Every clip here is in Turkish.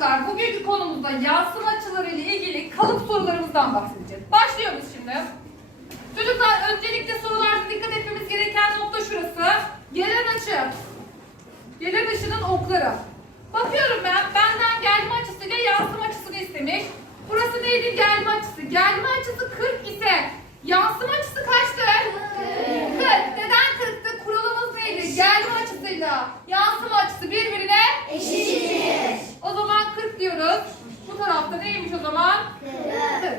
çocuklar bugünkü konumuzda yansıma açıları ile ilgili kalıp sorularımızdan bahsedeceğiz. Başlıyoruz şimdi. Çocuklar öncelikle sorularda dikkat etmemiz gereken nokta şurası. Gelen açı. Gelen açının okları. Bakıyorum ben benden gelme açısıyla yansıma açısını istemiş. Burası neydi? Gelme açısı. Gelme açısı 40 ise yansıma açısı kaçtı? 40. Neden 40'tı? Kuralımız neydi? Gelme açısıyla yansıma açısı birbirine Eşittir. o zaman 40 diyoruz. Bu tarafta neymiş o zaman? 40.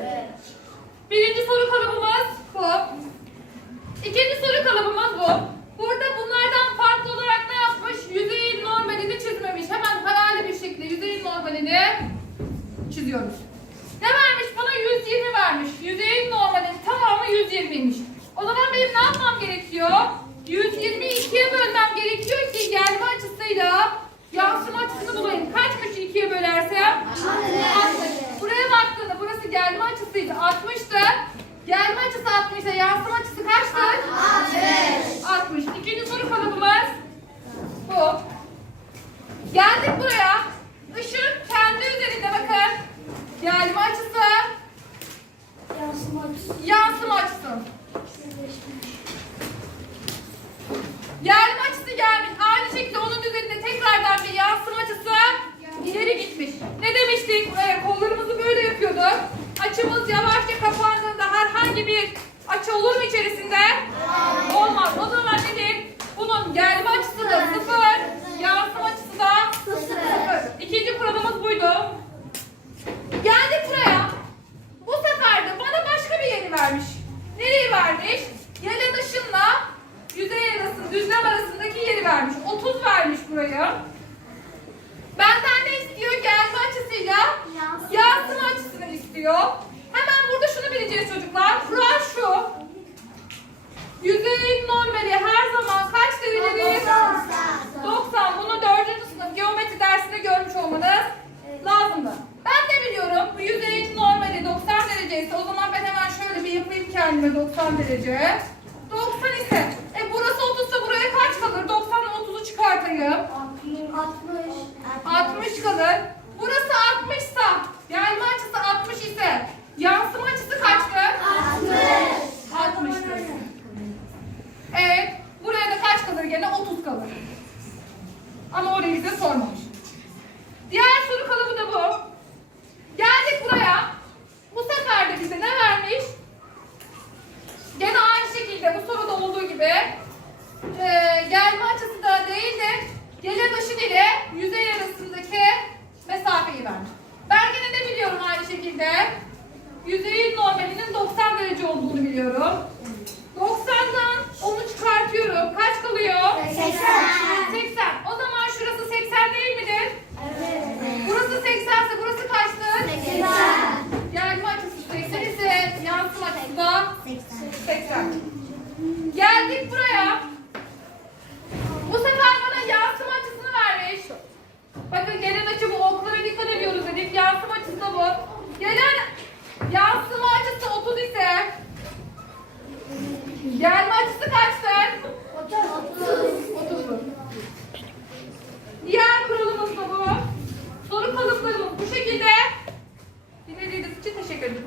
Birinci soru kalıbımız bu. İkinci soru kalıbımız bu. Burada bunlardan farklı olarak ne yapmış? Yüzeyin normalini çizmemiş. Hemen hayali bir şekilde yüzeyin normalini çiziyoruz. Ne vermiş? Bana 120 vermiş. Yüzeyin normalinin tamamı 120'ymiş. O zaman benim ne yapmam gerekiyor? 120'yi ikiye bölmem gerekiyor ki gelme açısıyla yansıma açısını bulayım. Kaçmış ikiye bölersem? 60. Buraya baktığında burası gelme açısıydı. 60'tı. Gelme açısı 60 ise yansıma açısı kaçtı? 60. İkinci soru kalıbımız bu. Geldik buraya. Işın kendi üzerinde bakın. Gelme açısı, Yansıma yansıma açısı. Gelme açısı gelmiş. Aynı şekilde onun üzerinde tekrardan bir yansıma açısı ileri gitmiş. Ne demiştik? Ee, kollarımızı böyle yapıyorduk. Açımız kapandığında herhangi bir açı olur mu içerisinde? Olmaz. O zaman nedir? Bunun gelme açısı da sıfır, yansıma açısı da sıfır. İkinci kuralımız buydu. Geldik buraya. Bu sefer de bana başka bir yeri vermiş. Nereyi vermiş? Gelen ışınla yüzey arasında, düzlem arasındaki yeri vermiş. 30 vermiş buraya. Benden ne istiyor? Gelme açısıyla yansıma açısını istiyor. Yüzeyin normali her zaman kaç derecedir? 90. Bunu 4. sınıf geometri dersinde görmüş olmanız lazımdı. Ben de biliyorum bu yüzeyin normali 90 derece ise o zaman ben hemen şöyle bir yapayım kendime 90 derece. 90 ise e burası 30 ise buraya kaç kalır? 90 ile 30'u çıkartayım. 60 kalır. Burası 60 ise gelme açısı 60 ise yansıma açısı kaçtır? 60 Evet. Buraya da kaç kalır gene? 30 kalır. Ama orayı bize sormamış. Diğer soru kalıbı da bu. Geldik buraya. Bu sefer de bize ne vermiş? Gene aynı şekilde bu soruda olduğu gibi e, gelme açısı da değil de gelen ışın ile yüzey arasındaki mesafeyi vermiş. Ben gene ne biliyorum aynı şekilde? Yüzeyin normalinin 90 derece olduğunu biliyorum. 90'dan onu çıkartıyorum. Kaç kalıyor? 80. 80. O zaman şurası 80 değil midir? Burası 80 ise burası kaçtır? 80. Gelme açısı 80 ise yansıma açısı da 80. Geldik buraya. Bu sefer bana yansıma açısını vermiş. Bakın gelen açı bu. Oklara dikkat ediyoruz dedik. Yansıma açısı da bu. Gelen yansıma açısı 30 ise gelme açısı kaçtır? 30. Diğer kuralımız da bu. Soru kalıplarımız bu şekilde. Dinlediğiniz için teşekkür ederim.